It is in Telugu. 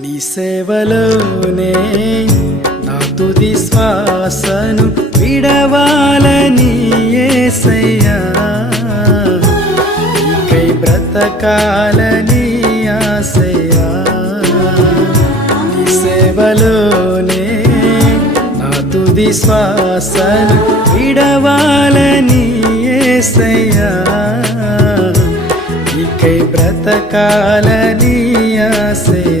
నీ సేవలోనే నా తుది శ్వాసను విడవాలని యేసయ్యా, నీకై బ్రతకాలని ఆశయ్యా. నీ సేవలోనే నా తుది శ్వాసను విడవాలని యేసయ్యా, నీకై బ్రతకాలని ఆశయ్యా.